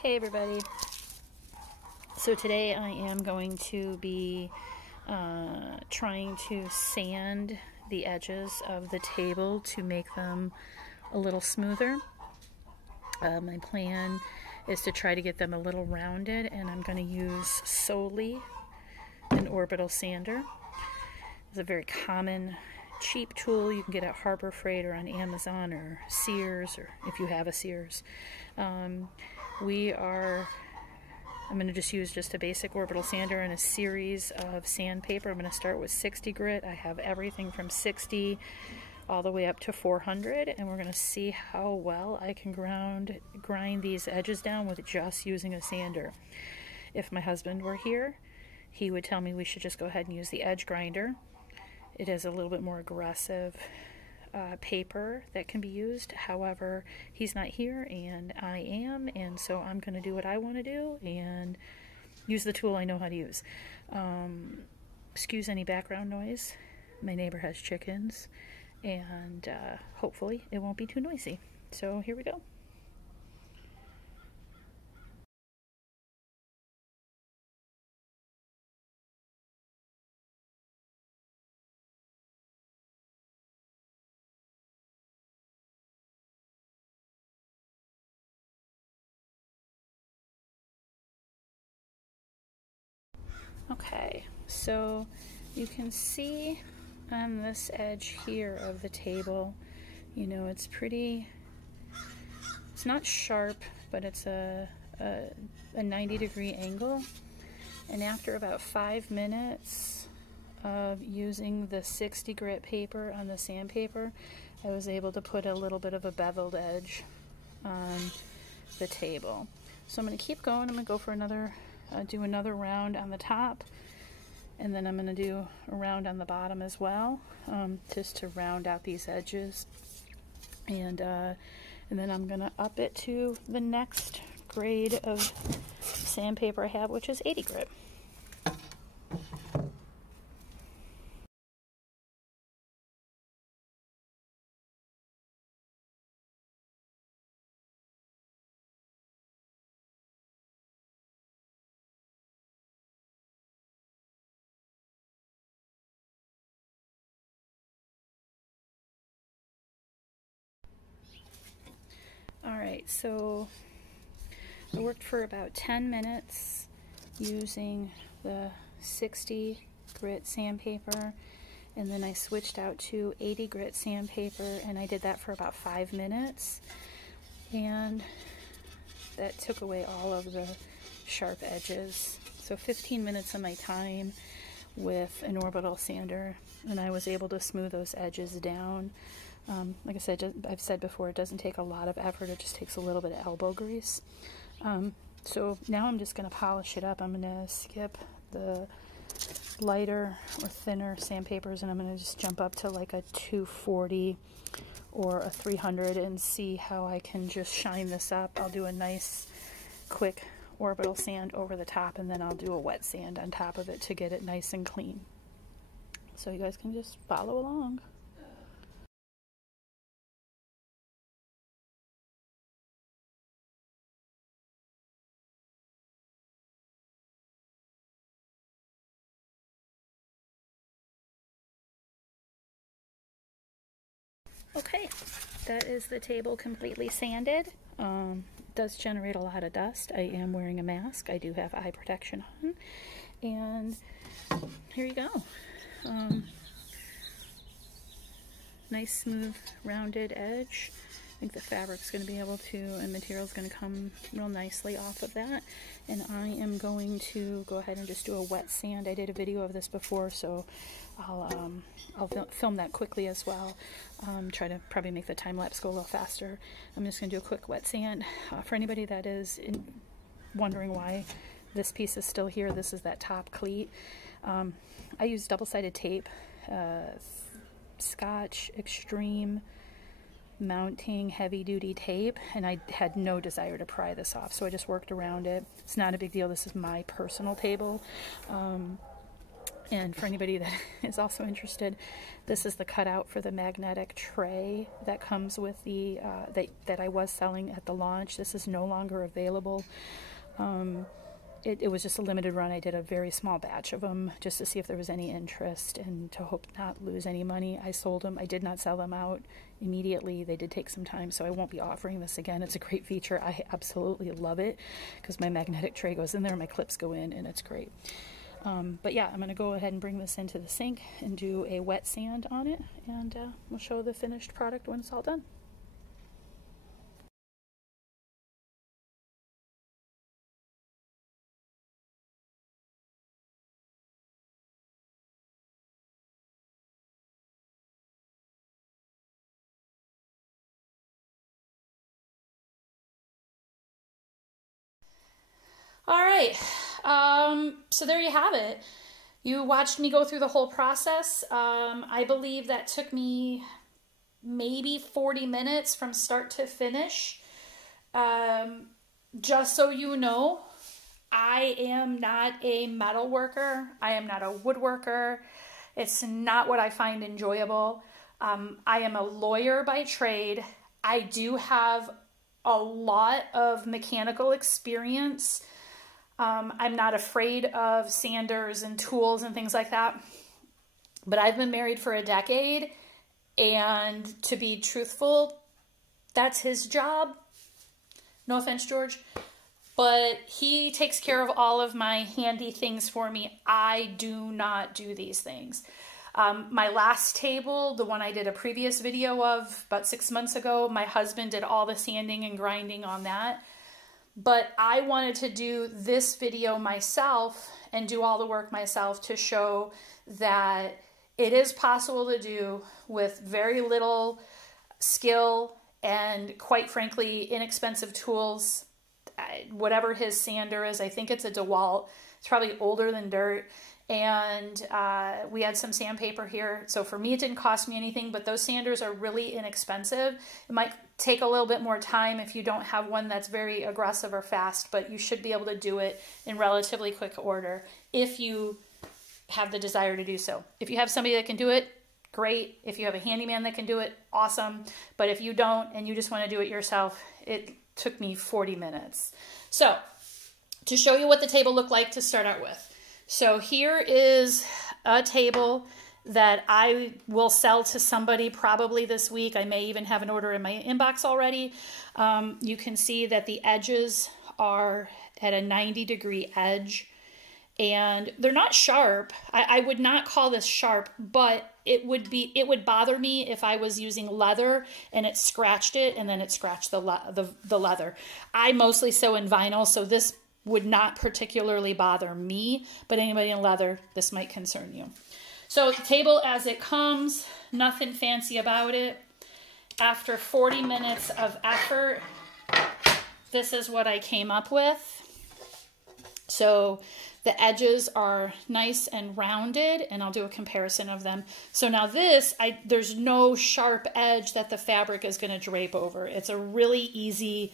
Hey everybody. So today I am going to be trying to sand the edges of the table to make them a little smoother. My plan is to try to get them a little rounded, and I'm going to use solely an orbital sander. It's a very common cheap tool you can get at Harbor Freight or on Amazon or Sears, or if you have a Sears. I'm going to just use a basic orbital sander and a series of sandpaper. I'm going to start with 60 grit. I have everything from 60 all the way up to 400, and we're going to see how well I can grind these edges down with just using a sander. If my husband were here, he would tell me we should just go ahead and use the edge grinder. It is a little bit more aggressive paper that can be used. However, he's not here and I am, and so I'm going to do what I want to do and use the tool I know how to use. Excuse any background noise. My neighbor has chickens, and hopefully it won't be too noisy. So here we go. Okay, so you can see on this edge here of the table, you know, it's not sharp, but it's a 90-degree angle. And after about 5 minutes of using the 60 grit paper on the sandpaper, I was able to put a little bit of a beveled edge on the table. So I'm going to keep going. I'm going to go for do another round on the top, and then I'm going to do a round on the bottom as well, just to round out these edges, and then I'm going to up it to the next grade of sandpaper I have, which is 80 grit. Alright, so I worked for about 10 minutes using the 60 grit sandpaper, and then I switched out to 80 grit sandpaper, and I did that for about 5 minutes, and that took away all of the sharp edges. So 15 minutes of my time with an orbital sander, and I was able to smooth those edges down. Like I said, I've said before, it doesn't take a lot of effort, it just takes a little bit of elbow grease. So now I'm just going to polish it up. I'm going to skip the lighter or thinner sandpapers, and I'm going to just jump up to like a 240 or a 300 and see how I can just shine this up. I'll do a nice quick orbital sand over the top, and then I'll do a wet sand on top of it to get it nice and clean. So you guys can just follow along. Okay, that is the table completely sanded. It does generate a lot of dust. I am wearing a mask. I do have eye protection on. And here you go. Nice, smooth, rounded edge. I think the fabric's going to be able to, and material's going to come real nicely off of that. And I am going to go ahead and just do a wet sand. I did a video of this before, so I'll film that quickly as well. Try to probably make the time lapse go a little faster. I'm just going to do a quick wet sand. For anybody that is wondering why this piece is still here, this is that top cleat. I use double-sided tape, Scotch Extreme mounting heavy-duty tape, and I had no desire to pry this off, so I just worked around it. It's not a big deal. This is my personal table, And for anybody that is also interested, this is the cutout for the magnetic tray that comes with the, that I was selling at the launch. This is no longer available. It was just a limited run. I did a very small batch of them just to see if there was any interest and to hope not lose any money. I sold them. I did not sell them out immediately. They did take some time, so I won't be offering this again. It's a great feature. I absolutely love it because my magnetic tray goes in there, my clips go in, and it's great. But yeah, I'm going to go ahead and bring this into the sink and do a wet sand on it, and we'll show the finished product when it's all done. All right, so there you have it. You watched me go through the whole process. I believe that took me maybe 40 minutes from start to finish. Just so you know, I am not a metal worker. I am not a woodworker. It's not what I find enjoyable. I am a lawyer by trade. I do have a lot of mechanical experience. I'm not afraid of sanders and tools and things like that. But I've been married for a decade, and to be truthful, that's his job. No offense, George. But he takes care of all of my handy things for me. I do not do these things. My last table, the one I did a previous video of about 6 months ago, my husband did all the sanding and grinding on that. But I wanted to do this video myself and do all the work myself to show that it is possible to do with very little skill and, quite frankly, inexpensive tools. Whatever his sander is, I think it's a dewalt. It's probably older than dirt. And we had some sandpaper here. So for me, it didn't cost me anything, but those sanders are really inexpensive. It might take a little bit more time if you don't have one that's very aggressive or fast, but you should be able to do it in relatively quick order if you have the desire to do so. If you have somebody that can do it, great. If you have a handyman that can do it, awesome. But if you don't and you just want to do it yourself, it took me 40 minutes. So to show you what the table looked like to start out with. So here is a table that I will sell to somebody probably this week. I may even have an order in my inbox already. You can see that the edges are at a 90-degree edge, and they're not sharp. I would not call this sharp, but it would bother me if I was using leather and it scratched it and then it scratched the leather. I mostly sew in vinyl, so this would not particularly bother me, but anybody in leather, this might concern you. So the table as it comes, nothing fancy about it. After 40 minutes of effort, this is what I came up with. So the edges are nice and rounded, and I'll do a comparison of them. So now this, there's no sharp edge that the fabric is going to drape over. It's a really easy,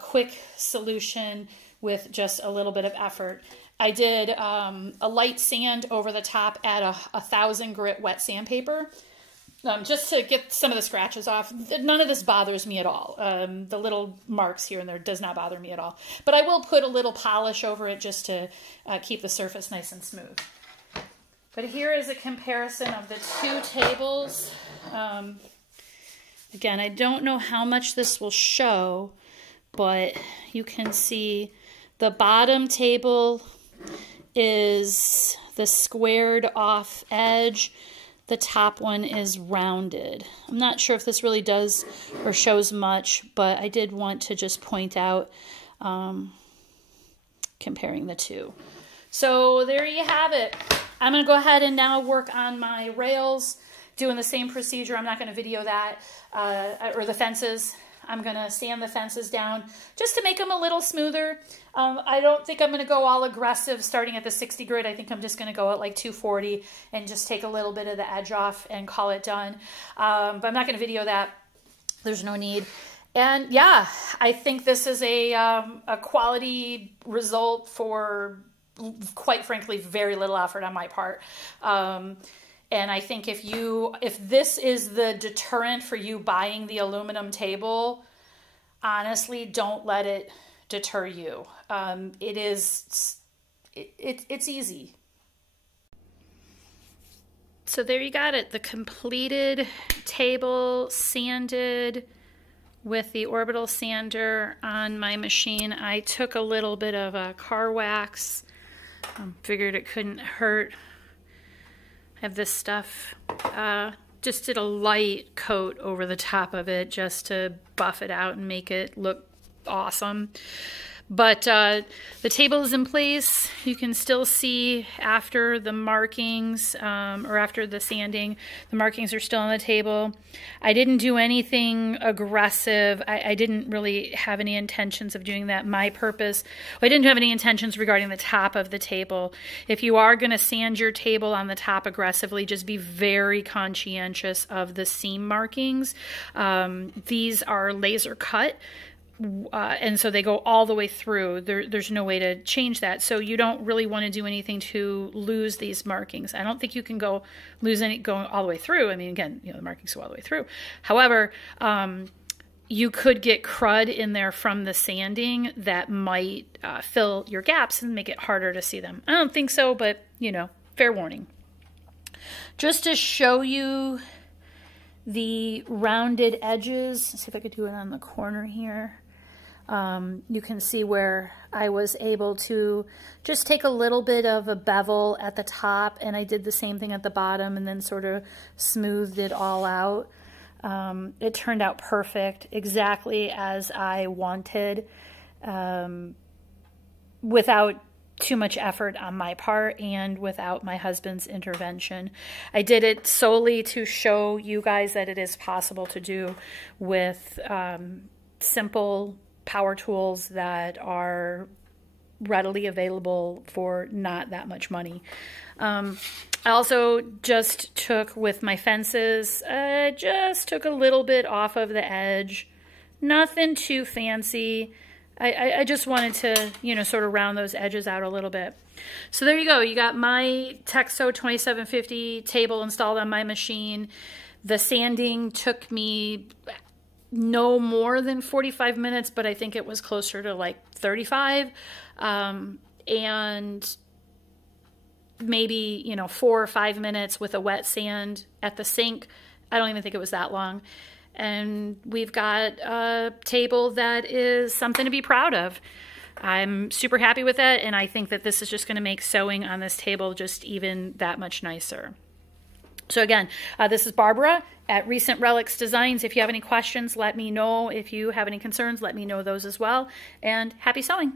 quick solution with just a little bit of effort. I did a light sand over the top at a 1000 grit wet sandpaper, just to get some of the scratches off. None of this bothers me at all. The little marks here and there does not bother me at all. But I will put a little polish over it just to keep the surface nice and smooth. But here is a comparison of the two tables. Again, I don't know how much this will show, but you can see the bottom table is the squared off edge. The top one is rounded. I'm not sure if this really does or shows much, but I did want to just point out comparing the two. So there you have it. I'm going to go ahead and now work on my rails, doing the same procedure. I'm not going to video that, or the fences. I'm going to sand the fences down just to make them a little smoother. I don't think I'm going to go all aggressive starting at the 60 grit. I think I'm just going to go at like 240 and just take a little bit of the edge off and call it done. But I'm not going to video that. There's no need. And yeah, I think this is a quality result for quite frankly, very little effort on my part. And I think if this is the deterrent for you buying the aluminum table, honestly, don't let it deter you. It's easy. So there you got it, the completed table, sanded with the orbital sander on my machine. I took a little bit of a car wax, figured it couldn't hurt. I have this stuff, just did a light coat over the top of it just to buff it out and make it look awesome. But the table is in place. You can still see after the markings or after the sanding, the markings are still on the table. I didn't do anything aggressive. I didn't really have any intentions of doing that. My purpose, I didn't have any intentions regarding the top of the table. If you are going to sand your table on the top aggressively, just be very conscientious of the seam markings. These are laser cut. And so they go all the way through. There's no way to change that. So you don't really want to do anything to lose these markings. I don't think you can go going all the way through. I mean, again, the markings go all the way through. However, you could get crud in there from the sanding that might fill your gaps and make it harder to see them. I don't think so, but fair warning. Just to show you the rounded edges, let's see if I could do it on the corner here. You can see where I was able to just take a little bit of a bevel at the top, and I did the same thing at the bottom and then sort of smoothed it all out. It turned out perfect, exactly as I wanted, without too much effort on my part and without my husband's intervention. I did it solely to show you guys that it is possible to do with simple power tools that are readily available for not that much money. I also just took with my fences, just took a little bit off of the edge. Nothing too fancy. I just wanted to, sort of round those edges out a little bit. So there you go. You got my TechSew 2750 table installed on my machine. The sanding took me no more than 45 minutes, but I think it was closer to like 35. And maybe, 4 or 5 minutes with a wet sand at the sink. I don't even think it was that long. And we've got a table that is something to be proud of. I'm super happy with it, and I think that this is just going to make sewing on this table just even that much nicer. So again, this is Barbara at Recent Relics Designs. If you have any questions, let me know. If you have any concerns, let me know those as well. And happy sewing.